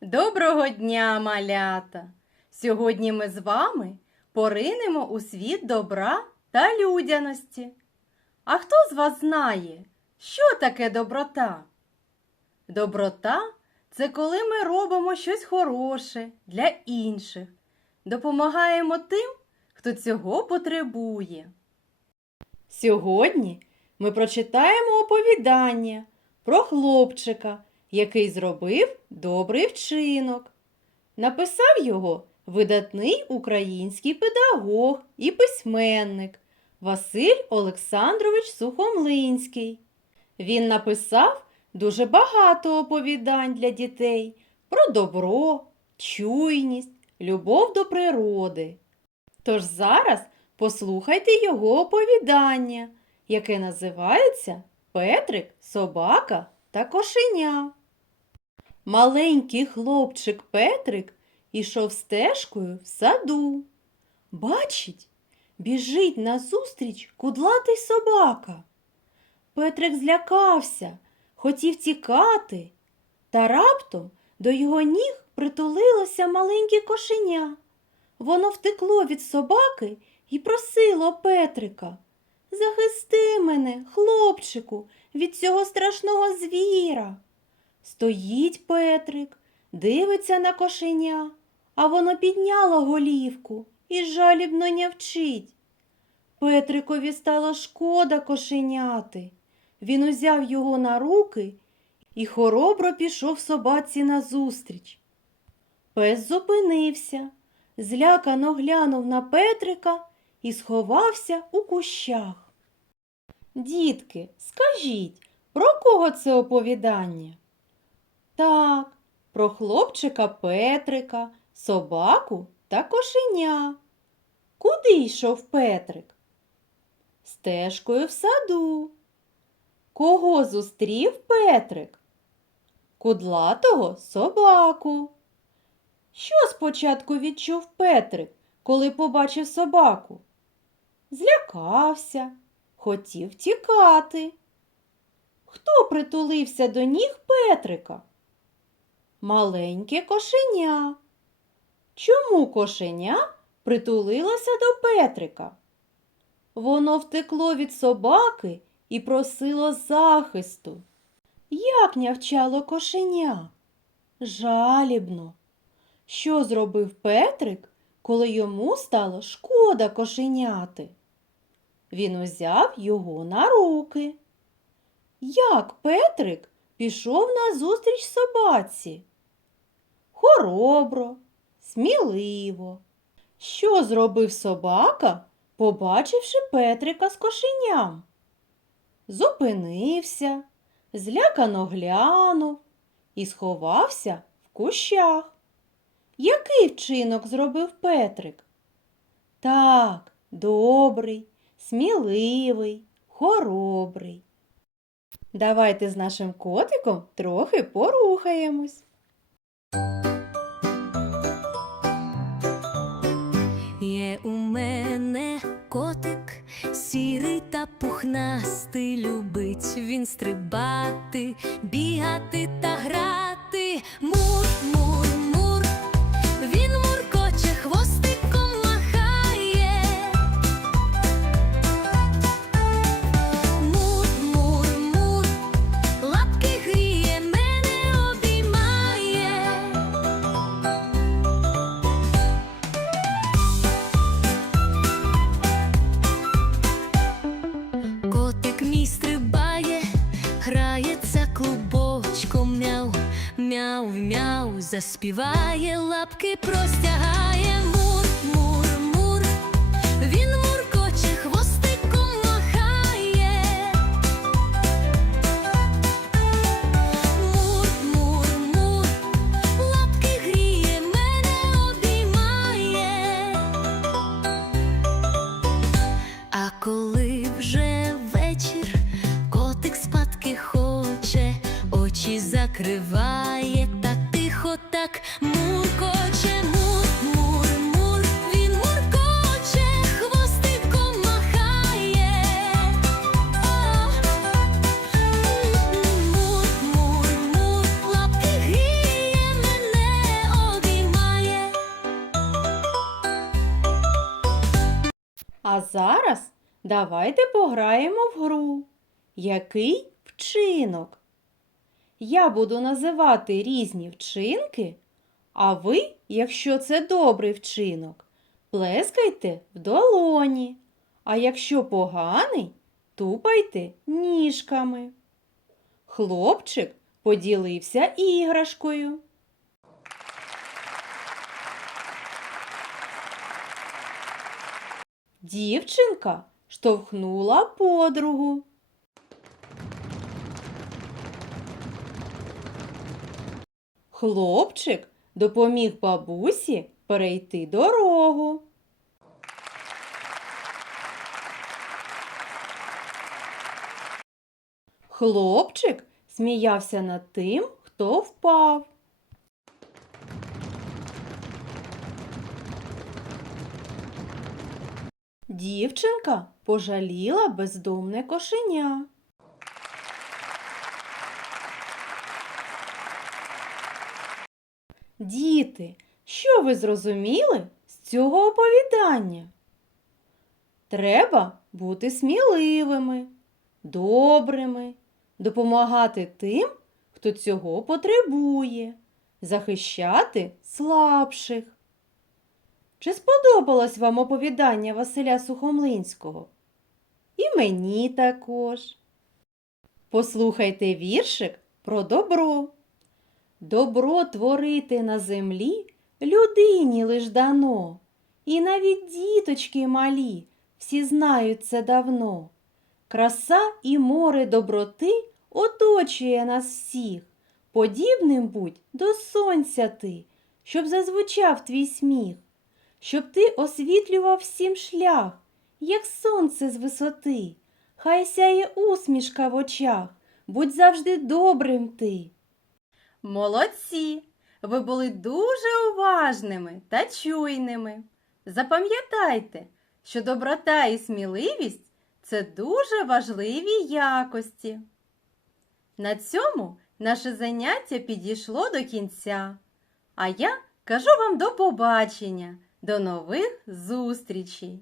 Доброго дня, малята! Сьогодні ми з вами поринемо у світ добра та людяності. А хто з вас знає, що таке доброта? Доброта це коли ми робимо щось хороше для інших, допомагаємо тим, хто цього потребує. Сьогодні ми прочитаємо оповідання про хлопчика, який зробив добрий вчинок. Написав його видатний український педагог і письменник Василь Олександрович Сухомлинський. Він написав дуже багато оповідань для дітей про добро, чуйність, любов до природи. Тож зараз послухайте його оповідання, яке називається Петрик, собака та кошеня. Маленький хлопчик Петрик ішов стежкою в саду. Бачить, біжить назустріч кудлатий собака. Петрик злякався, хотів тікати, та раптом до його ніг притулилося маленьке кошеня. Воно втекло від собаки і просило Петрика. Захисти мене, хлопчику, від цього страшного звіра. Стоїть Петрик, дивиться на кошеня, а воно підняло голівку і жалібно нявчить. Петрикові стало шкода кошеняти. Він узяв його на руки і хоробро пішов собаці назустріч. Пес зупинився, злякано глянув на Петрика і сховався у кущах. Дітки, скажіть, про кого це оповідання? Так, про хлопчика Петрика, собаку та кошеня. Куди йшов Петрик? Стежкою в саду. Кого зустрів Петрик? Кудлатого собаку. Що спочатку відчув Петрик, коли побачив собаку? Злякався, хотів тікати. Хто притулився до ніг Петрика? Маленьке кошеня. Чому кошеня притулилося до Петрика? Воно втекло від собаки і просило захисту. Як нявчало кошеня? Жалібно. Що зробив Петрик, коли йому стало шкода кошеняти? Він узяв його на руки. Як Петрик пішов назустріч собаці? Хоробро, сміливо. Що зробив собака, побачивши Петрика з кошеням? Зупинився, злякано глянув і сховався в кущах. Який вчинок зробив Петрик? Так, добрий, сміливий, хоробрий. Давайте з нашим котиком трохи порухаємось. Є у мене котик, сірий та пухнастий, любить він стрибати, бігати мяу, мяу, заспіває, лапки простягає, мур, мур, мур, він муркоче, хвостиком махає. Мур, мур, мур, лапки гріє, мене обіймає. А коли вже вечір, котик спадки хоче, очі закриває так муркоче, мур, мур, мур, він муркоче, хвостиком махає, О, мур, мене обіймає. А зараз давайте пограємо в гру. Який вчинок? Я буду називати різні вчинки, а ви, якщо це добрий вчинок, плескайте в долоні, а якщо поганий, тупайте ніжками. Хлопчик поділився іграшкою. Дівчинка штовхнула подругу. Хлопчик допоміг бабусі перейти дорогу. Хлопчик сміявся над тим, хто впав. Дівчинка пожаліла бездомне кошеня. Діти, що ви зрозуміли з цього оповідання? Треба бути сміливими, добрими, допомагати тим, хто цього потребує, захищати слабших. Чи сподобалось вам оповідання Василя Сухомлинського? І мені також. Послухайте віршик про добро. Добро творити на землі людині лиш дано, і навіть діточки малі всі знають це давно. Краса і море доброти оточує нас всіх. Подібним будь до сонця ти, щоб зазвучав твій сміх, щоб ти освітлював всім шлях, як сонце з висоти. Хай сяє усмішка в очах, будь завжди добрим ти. Молодці! Ви були дуже уважними та чуйними. Запам'ятайте, що доброта і сміливість це дуже важливі якості. На цьому наше заняття підійшло до кінця. А я кажу вам до побачення, до нових зустрічей!